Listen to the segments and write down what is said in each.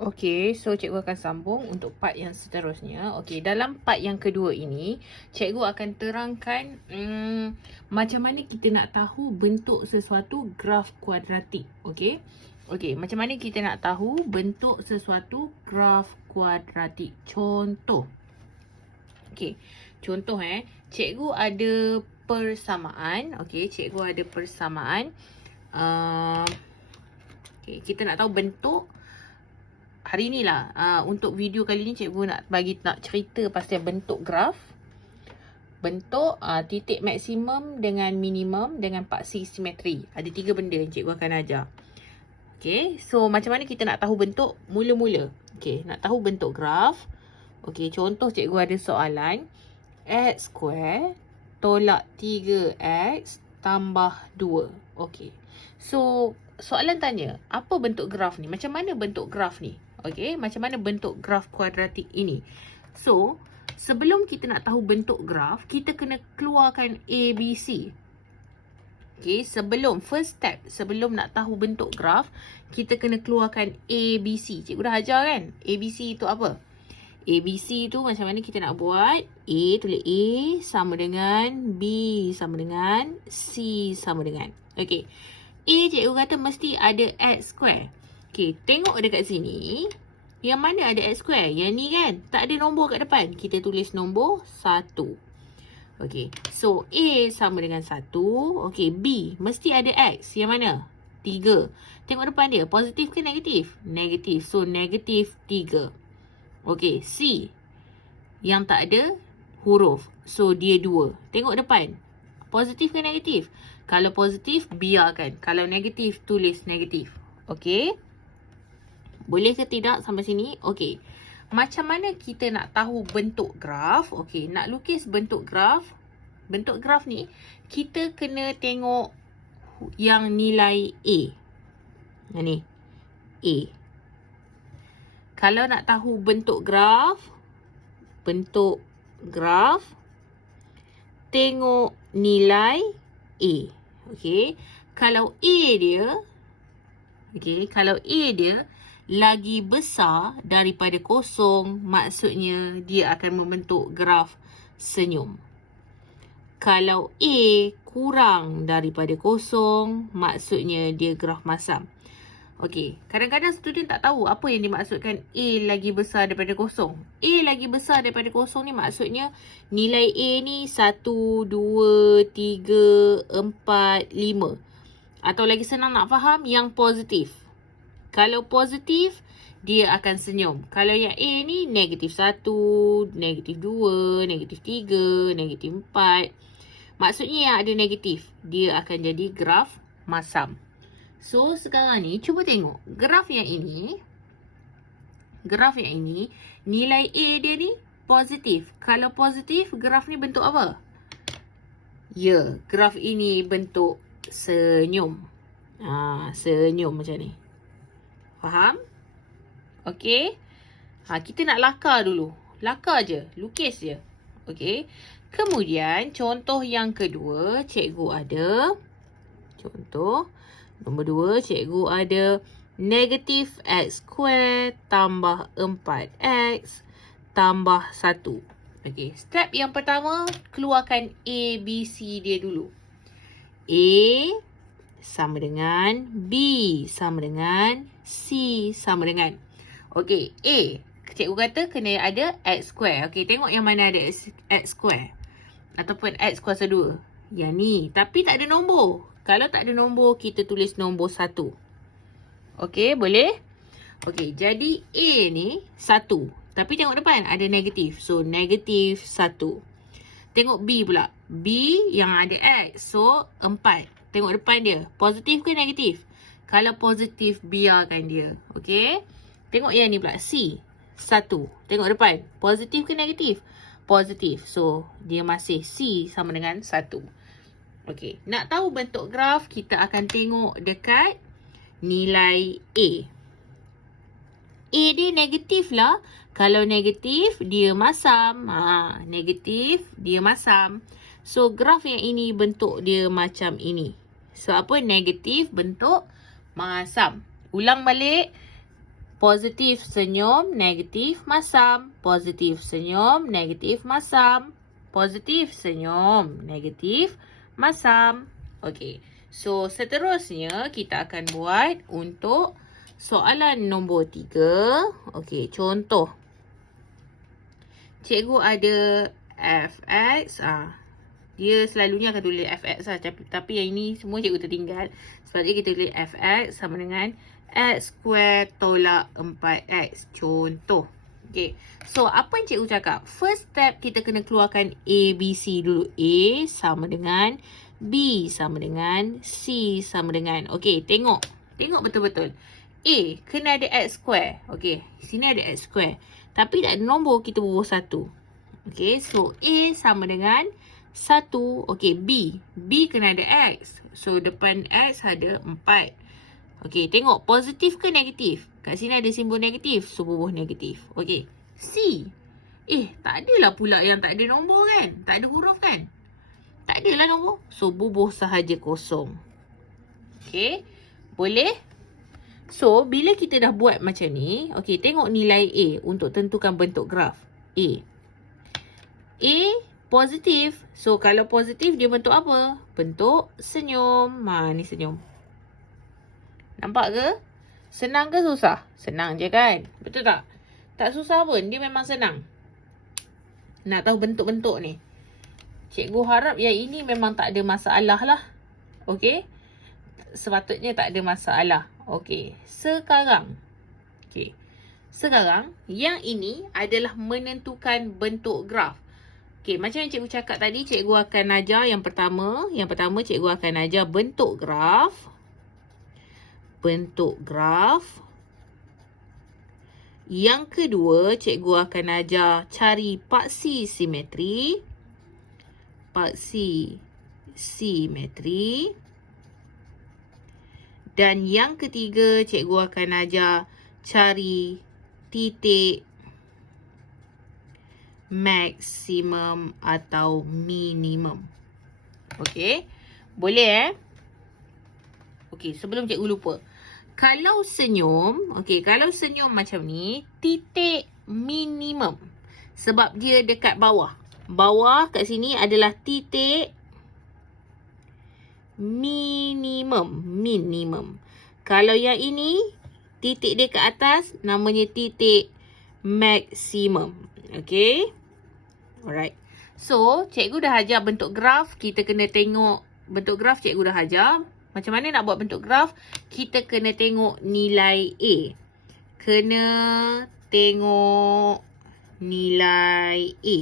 Okey, so cikgu akan sambung untuk part yang seterusnya. Okey, dalam part yang kedua ini, cikgu akan terangkan macam mana kita nak tahu bentuk sesuatu graf kuadratik. Okey. Okey, macam mana kita nak tahu bentuk sesuatu graf kuadratik. Contoh. Okey, contoh cikgu ada persamaan. Okey, cikgu ada persamaan. Okey, kita nak tahu bentuk. Hari ni lah, untuk video kali ni cikgu nak cerita pasal bentuk graf. Bentuk titik maksimum dengan minimum dengan paksi simetri. Ada 3 benda yang cikgu akan ajar. Okay, so macam mana kita nak tahu bentuk mula-mula? Okay, nak tahu bentuk graf. Okay, contoh cikgu ada soalan. X square tolak 3x tambah 2. Okay, so soalan tanya, apa bentuk graf ni? Macam mana bentuk graf ni? Okey, macam mana bentuk graf kuadratik ini? So, sebelum kita nak tahu bentuk graf, kita kena keluarkan ABC. Okey, first step, sebelum nak tahu bentuk graf, kita kena keluarkan ABC. Cikgu dah ajar kan? ABC itu apa? ABC tu macam mana kita nak buat? A, tulis A sama dengan B sama dengan C sama dengan. Okey, A cikgu kata mesti ada X square. Okey, tengok dekat sini. Yang mana ada X square? Yang ni kan? Tak ada nombor kat depan. Kita tulis nombor 1. Okey, so A sama dengan 1. Okey, B mesti ada X. Yang mana? 3. Tengok depan dia. Positif ke negatif? Negatif. So, negatif 3. Okey, C. Yang tak ada huruf. So, dia 2. Tengok depan. Positif ke negatif? Kalau positif, biarkan. Kalau negatif, tulis negatif. Okey. Boleh ke tidak sampai sini? Okey. Macam mana kita nak tahu bentuk graf? Okey, nak lukis bentuk graf. Bentuk graf ni, kita kena tengok yang nilai A. Yang ni. A. Kalau nak tahu bentuk graf, tengok nilai A. Okey. Kalau A dia lagi besar daripada kosong, maksudnya dia akan membentuk graf senyum. Kalau A kurang daripada kosong, maksudnya dia graf masam. Okey, kadang-kadang student tak tahu apa yang dimaksudkan A lagi besar daripada kosong. A lagi besar daripada kosong ni maksudnya nilai A ni 1, 2, 3, 4, 5. Atau lagi senang nak faham, yang positif. Kalau positif, dia akan senyum. Kalau yang A ni negatif 1, negatif 2, negatif 3, negatif 4. Maksudnya yang ada negatif, dia akan jadi graf masam. So, sekarang ni cuba tengok. Graf yang ini, nilai A dia ni positif. Kalau positif, graf ni bentuk apa? Ya, graf ini bentuk senyum. Senyum macam ni. Faham? Okey. Kita nak lakar dulu. Lakar je. Lukis je. Okey. Kemudian, contoh yang kedua, cikgu ada. Contoh. Nombor 2, cikgu ada negatif X square tambah 4X tambah 1. Okey. Step yang pertama, keluarkan A, B, C dia dulu. A sama dengan B sama dengan C sama dengan. Okey, A. Cikgu kata kena ada X square. Okey, tengok yang mana ada X square. Ataupun X kuasa 2. Yang ni. Tapi tak ada nombor. Kalau tak ada nombor, kita tulis nombor 1. Okey, boleh? Okey, jadi A ni 1. Tapi tengok depan ada negatif. So, negatif 1. Tengok B pula. B yang ada X. So, 4. Tengok depan dia. Positif ke negatif? Kalau positif, biarkan dia. Okey. Tengok yang ni pula. C. 1. Tengok depan. Positif ke negatif? Positif. So, dia masih C sama dengan 1. Okey. Nak tahu bentuk graf, kita akan tengok dekat nilai A. A dia negatif lah. Kalau negatif, dia masam. Negatif, dia masam. So, graf yang ini bentuk dia macam ini. So, apa? Negatif bentuk masam. Ulang balik. Positif senyum, negatif masam. Positif senyum, negatif masam. Positif senyum, negatif masam. Okey. So, seterusnya kita akan buat untuk soalan nombor 3. Okey, contoh. Cikgu ada fx. Dia selalunya akan tulis fx lah. Tapi yang ini semua cikgu tertinggal. Sebab dia kita tulis fx sama dengan x square tolak 4x. Contoh. Okay. So, apa yang cikgu cakap? First step, kita kena keluarkan A, B, C dulu. A sama dengan B sama dengan C sama dengan. Okay, tengok. Tengok betul-betul. A, kena ada x square. Okay, sini ada x square. Tapi tak ada nombor, kita bubuh 1. Okay, so A sama dengan 1. Okay, B. B kena ada X. So, depan X ada 4. Okay, tengok. Positif ke negatif? Kat sini ada simbol negatif. So, bubuh negatif. Okay. C. Tak adalah pula yang tak ada nombor kan? Tak ada huruf kan? Tak adalah nombor. So, bubuh sahaja kosong. Okay. Boleh? So, bila kita dah buat macam ni. Okay, tengok nilai A untuk tentukan bentuk graf. A positif. So, kalau positif dia bentuk apa? Bentuk senyum. Ni senyum. Nampak ke? Senang ke susah? Senang je kan? Betul tak? Tak susah pun. Dia memang senang. Nak tahu bentuk-bentuk ni. Cikgu harap yang ini memang tak ada masalah lah. Okey? Sepatutnya tak ada masalah. Okey. Sekarang. Okey. Sekarang, yang ini adalah menentukan bentuk graf. Okey, macam yang cikgu cakap tadi, cikgu akan ajar yang pertama. Yang pertama, cikgu akan ajar bentuk graf. Bentuk graf. Yang kedua, cikgu akan ajar cari paksi simetri. Paksi simetri. Dan yang ketiga, cikgu akan ajar cari titik maksimum atau minimum. Okey. Boleh Okey, sebelum cikgu lupa. Kalau senyum, okey, kalau senyum macam ni, titik minimum. Sebab dia dekat bawah. Bawah kat sini adalah titik minimum. Minimum. Kalau yang ini, titik dia kat atas, namanya titik maksimum. Okey. Alright. So, cikgu dah ajar bentuk graf. Kita kena tengok bentuk graf cikgu dah ajar. Macam mana nak buat bentuk graf? Kita kena tengok nilai A. Kena tengok nilai A.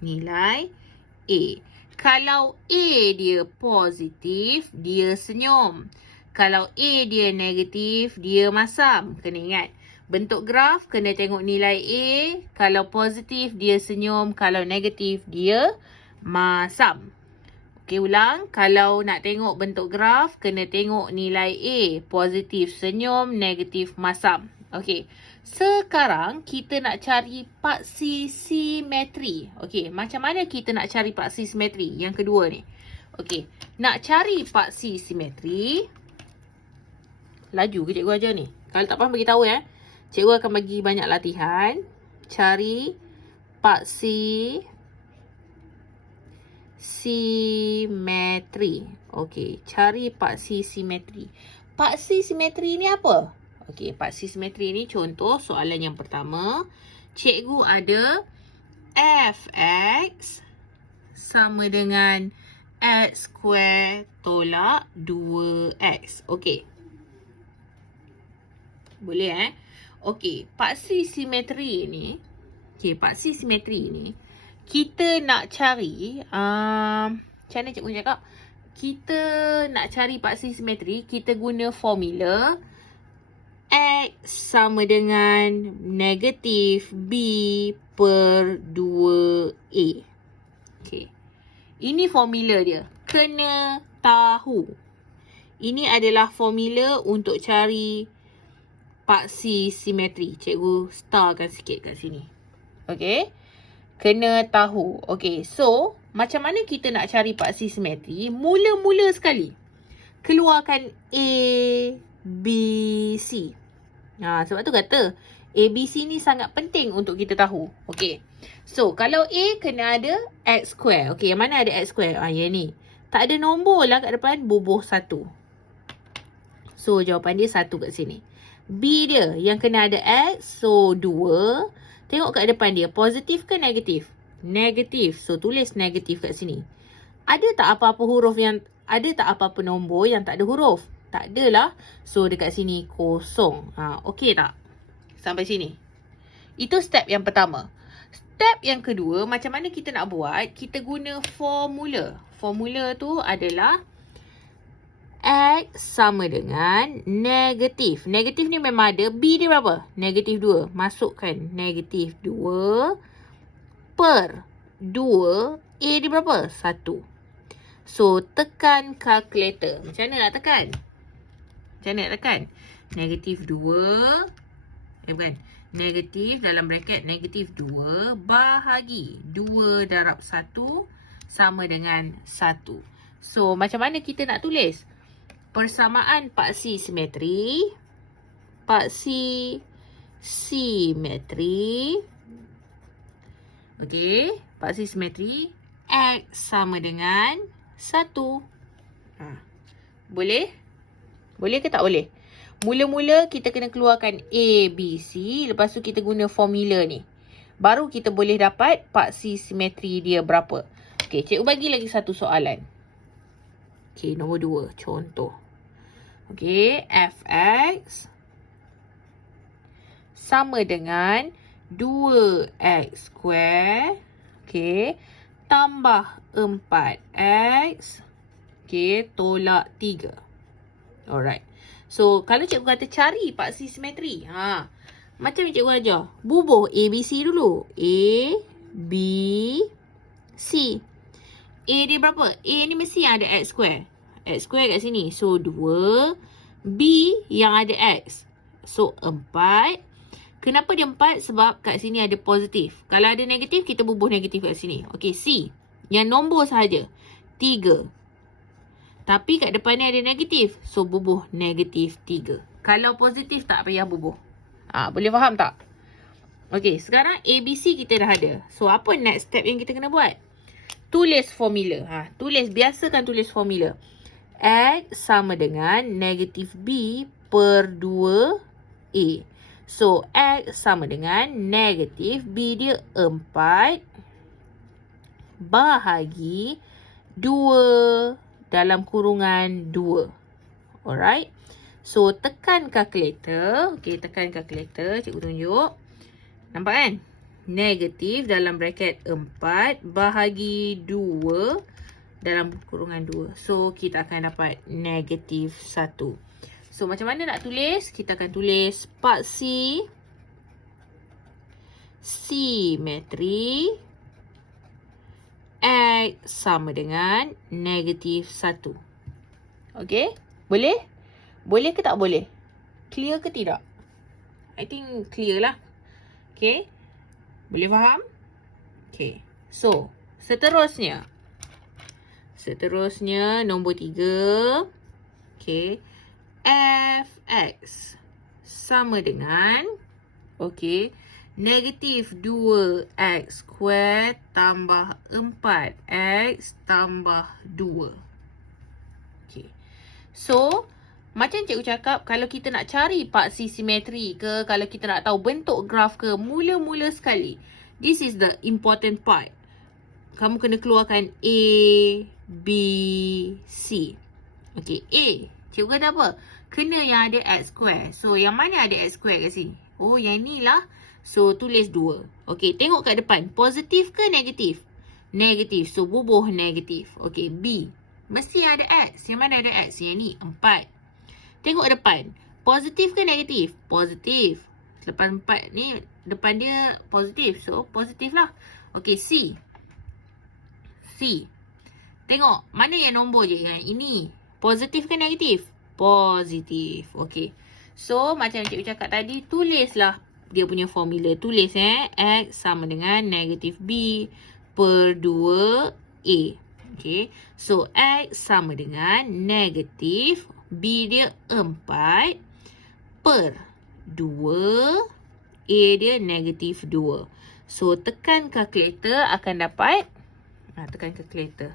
Nilai A. Kalau A dia positif, dia senyum. Kalau A dia negatif, dia masam. Kena ingat. Bentuk graf, kena tengok nilai A. Kalau positif, dia senyum. Kalau negatif, dia masam. Okey, ulang. Kalau nak tengok bentuk graf, kena tengok nilai A. Positif, senyum. Negatif, masam. Okey. Sekarang, kita nak cari paksi simetri. Okey, macam mana kita nak cari paksi simetri? Yang kedua ni. Okey, nak cari paksi simetri. Laju ke cikgu ajar ni? Kalau tak faham, beritahu Cikgu akan bagi banyak latihan. Cari paksi simetri. Okey, cari paksi simetri. Paksi simetri ni apa? Okey, paksi simetri ni contoh soalan yang pertama. Cikgu ada fx sama dengan x square tolak 2x. Okey. Boleh Okey, paksi simetri ni. Okey, paksi simetri ni. Kita nak cari. Macam mana cikgu cakap? Kita nak cari paksi simetri. Kita guna formula. X sama dengan negatif B per 2A. Okey. Ini formula dia. Kena tahu. Ini adalah formula untuk cari paksi simetri. Cikgu starkan sikit kat sini. Okey. Kena tahu. Okey. So, macam mana kita nak cari paksi simetri? Mula-mula sekali. Keluarkan A, B, C. Sebab tu kata ABC ni sangat penting untuk kita tahu. Okey. So, kalau A kena ada X square. Okey, yang mana ada X square? Yang ni. Tak ada nombor lah kat depan, bubuh 1. So, jawapan dia 1 kat sini. B dia yang kena ada X. So, 2. Tengok kat depan dia. Positif ke negatif? Negatif. So, tulis negatif kat sini. Ada tak apa-apa nombor yang tak ada huruf? Tak adalah. So, dekat sini kosong. Okey tak? Sampai sini. Itu step yang pertama. Step yang kedua, macam mana kita nak buat? Kita guna formula. Formula tu adalah X sama dengan negatif. Negatif ni memang ada. B dia berapa? Negatif 2. Masukkan negatif 2 per 2. A dia berapa? 1. So, tekan kalkulator. Macam mana nak tekan? Macam mana nak tekan? Negatif 2. Bukan. Negatif dalam bracket negatif 2 bahagi 2 darab 1 sama dengan 1. So, macam mana kita nak tulis? Persamaan paksi simetri. Paksi simetri. Okey. Paksi simetri. X sama dengan 1. Boleh? Boleh ke tak boleh? Mula-mula kita kena keluarkan A, B, C. Lepas tu kita guna formula ni. Baru kita boleh dapat paksi simetri dia berapa. Okey, cikgu bagi lagi satu soalan. Okey, nombor 2. Contoh. Okey, Fx sama dengan 2x square. Okey, tambah 4x. Okey, tolak 3. Alright. So, kalau cikgu kata cari paksi simetri. Macam cikgu ajar. Bubuh ABC dulu. A, B, C. A dia berapa? A ni mesti yang ada X square. X square kat sini. So, 2. B yang ada X. So, 4. Kenapa dia 4? Sebab kat sini ada positif. Kalau ada negatif, kita bubuh negatif kat sini. Okey, C. Yang nombor sahaja. 3. Tapi kat depan ni ada negatif. So, bubuh negatif 3. Kalau positif, tak payah bubuh. Boleh faham tak? Okey, sekarang ABC kita dah ada. So, apa next step yang kita kena buat? Tulis formula. Biasakan tulis formula. X sama dengan negatif B per 2A. So, X sama dengan negatif B dia 4 bahagi 2 dalam kurungan 2. Alright. So, tekan kalkulator. Okey, tekan kalkulator. Cikgu tunjuk. Nampak kan? Negatif dalam bracket 4 bahagi 2 dalam kurungan 2. So, kita akan dapat negatif 1. So, macam mana nak tulis? Kita akan tulis paksi simetri X sama dengan negatif 1. Okey? Boleh? Boleh ke tak boleh? Clear ke tidak? I think clear lah. Okey? Boleh faham? Okey. So, seterusnya nombor 3. Okey. Fx sama dengan negatif 2x square tambah 4x tambah 2. Okey. So, macam cikgu cakap, kalau kita nak cari paksi simetri ke, kalau kita nak tahu bentuk graf ke, mula-mula sekali, this is the important part. Kamu kena keluarkan A, B, C. Okey, A. Cikgu kata apa? Kena yang ada x square. So, yang mana ada x square kat sini? Oh, yang ni lah. So, tulis 2. Okey, tengok kat depan. Positif ke negatif? Negatif. So, bubuh negatif. Okey, B. Mesti yang ada x. Yang mana ada x? Yang ni, 4. Tengok depan. Positif ke negatif? Positif. Lepas 4 ni, depan dia positif. So, positif lah. Okey, C. C. Tengok. Mana yang nombor je? Yang ini. Positif ke negatif? Positif. Okey. So, macam cikgu cakap tadi, tulislah dia punya formula. Tulis X sama dengan negatif B per 2A. Okey. So, X sama dengan negatif B dia 4 per 2. A dia negatif 2. So, tekan kalkulator akan dapat. Tekan kalkulator.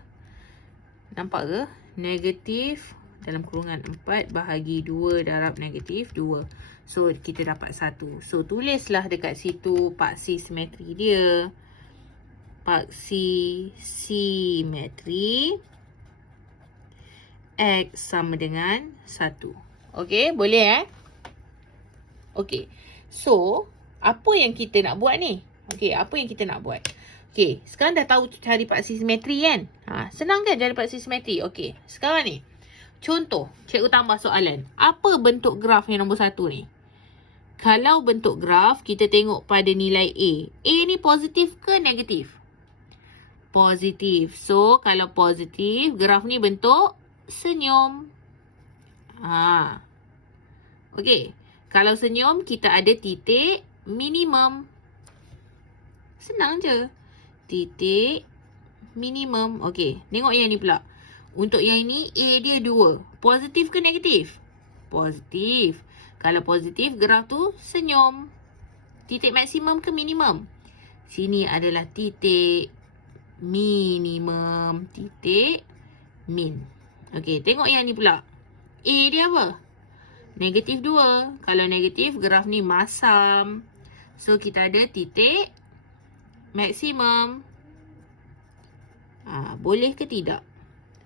Nampak ke? Negatif dalam kurungan 4 bahagi 2 darab negatif 2. So, kita dapat 1. So, tulislah dekat situ paksi simetri dia. Paksi simetri X sama dengan 1. Okey, boleh Okey. So, apa yang kita nak buat ni? Okey, apa yang kita nak buat? Okey, sekarang dah tahu cari paksi simetri kan? Senang kan cari paksi simetri? Okey, sekarang ni. Contoh, cikgu tambah soalan. Apa bentuk graf yang nombor 1 ni? Kalau bentuk graf, kita tengok pada nilai A. A ni positif ke negatif? Positif. So, kalau positif, graf ni bentuk senyum. Okey. Kalau senyum, kita ada titik minimum. Senang je. Titik minimum. Okey. Tengok yang ni pula. Untuk yang ini, A dia 2. Positif ke negatif? Positif. Kalau positif, graf tu senyum. Titik maksimum ke minimum? Sini adalah titik minimum. Titik min. Okey. Tengok yang ni pula. A dia apa? Negatif 2. Kalau negatif, graf ni masam. So, kita ada titik maksimum. Boleh ke tidak?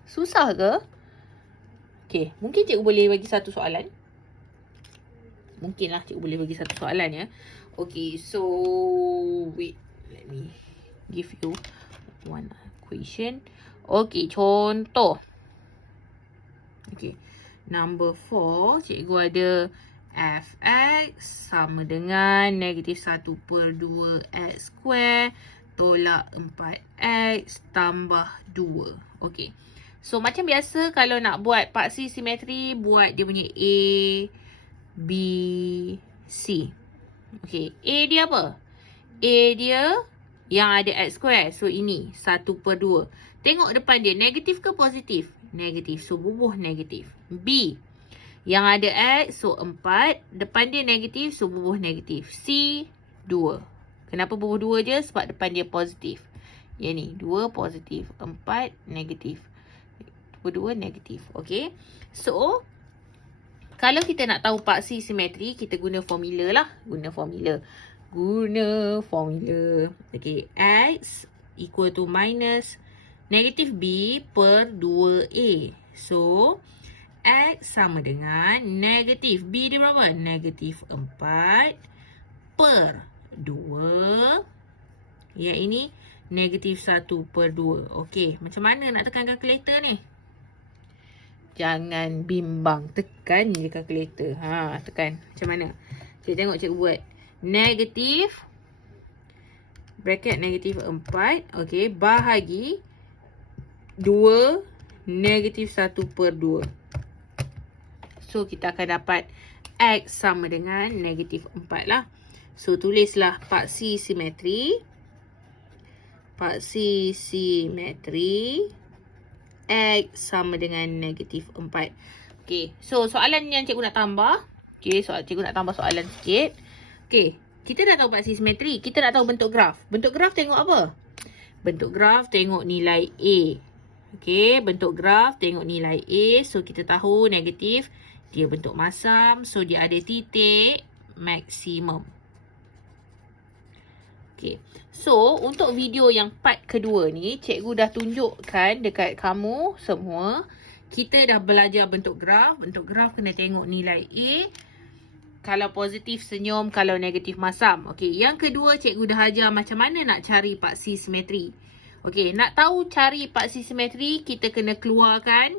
Susah ke? Okey, mungkin cikgu boleh bagi satu soalan. Mungkinlah cikgu boleh bagi satu soalan ya. Okey, so wait. Let me give you one question. Okey, contoh. Okey. Number 4, cikgu ada fx sama dengan negatif 1/2 x square tolak 4x tambah 2. Okey. So, macam biasa kalau nak buat paksi simetri, buat dia punya A, B, C. Okey. A dia apa? A dia yang ada x square. So, ini 1/2. Tengok depan dia, negatif ke positif? Negatif. So, bubuh negatif. B. Yang ada X. So, 4. Depan dia negatif. So, bubuh negatif. C. 2. Kenapa bubuh 2 je? Sebab depan dia positif. Yang ni. 2 positif. 4 negatif. 2 negatif. Okay. So, kalau kita nak tahu paksi simetri, kita guna formula lah. Guna formula. Okay. X equal to minus negatif B per 2A. So, X sama dengan negatif. B dia berapa? Negatif 4 per 2. Yang ini negatif 1/2. Okey, macam mana nak tekan kalkulator ni? Jangan bimbang. Tekan je kalkulator. Tekan. Macam mana? Cikgu tengok cikgu buat. Negatif. Bracket negatif 4. Okey, bahagi 2 negatif 1/2. So, kita akan dapat X sama dengan negatif 4 lah. So, tulislah paksi simetri. Paksi simetri X sama dengan negatif 4. Okay. So, soalan yang cikgu nak tambah. Okay. Cikgu nak tambah soalan sikit. Okay. Kita dah tahu paksi simetri. Kita nak tahu bentuk graf. Bentuk graf tengok apa? Bentuk graf tengok nilai A. Okay. Bentuk graf tengok nilai A. So, kita tahu negatif. Dia bentuk masam. So, dia ada titik maksimum. Okay. So, untuk video yang part kedua ni, cikgu dah tunjukkan dekat kamu semua. Kita dah belajar bentuk graf. Bentuk graf kena tengok nilai A. Kalau positif senyum, kalau negatif masam. Okay. Yang kedua, cikgu dah ajar macam mana nak cari paksi simetri. Okay. Nak tahu cari paksi simetri, kita kena keluarkan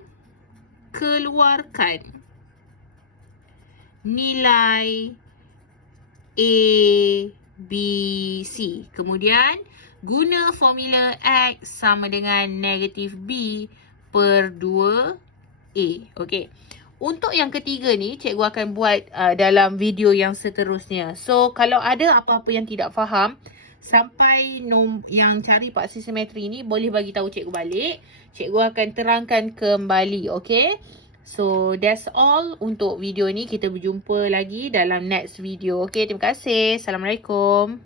nilai A, B, C. Kemudian, guna formula X sama dengan negatif B per 2A. Okey. Untuk yang ketiga ni, cikgu akan buat dalam video yang seterusnya. So, kalau ada apa-apa yang tidak faham, sampai yang cari paksi simetri ni, boleh bagi tahu cikgu balik. Cikgu akan terangkan kembali. Okey. So that's all untuk video ni. Kita berjumpa lagi dalam next video. Okay, terima kasih. Assalamualaikum.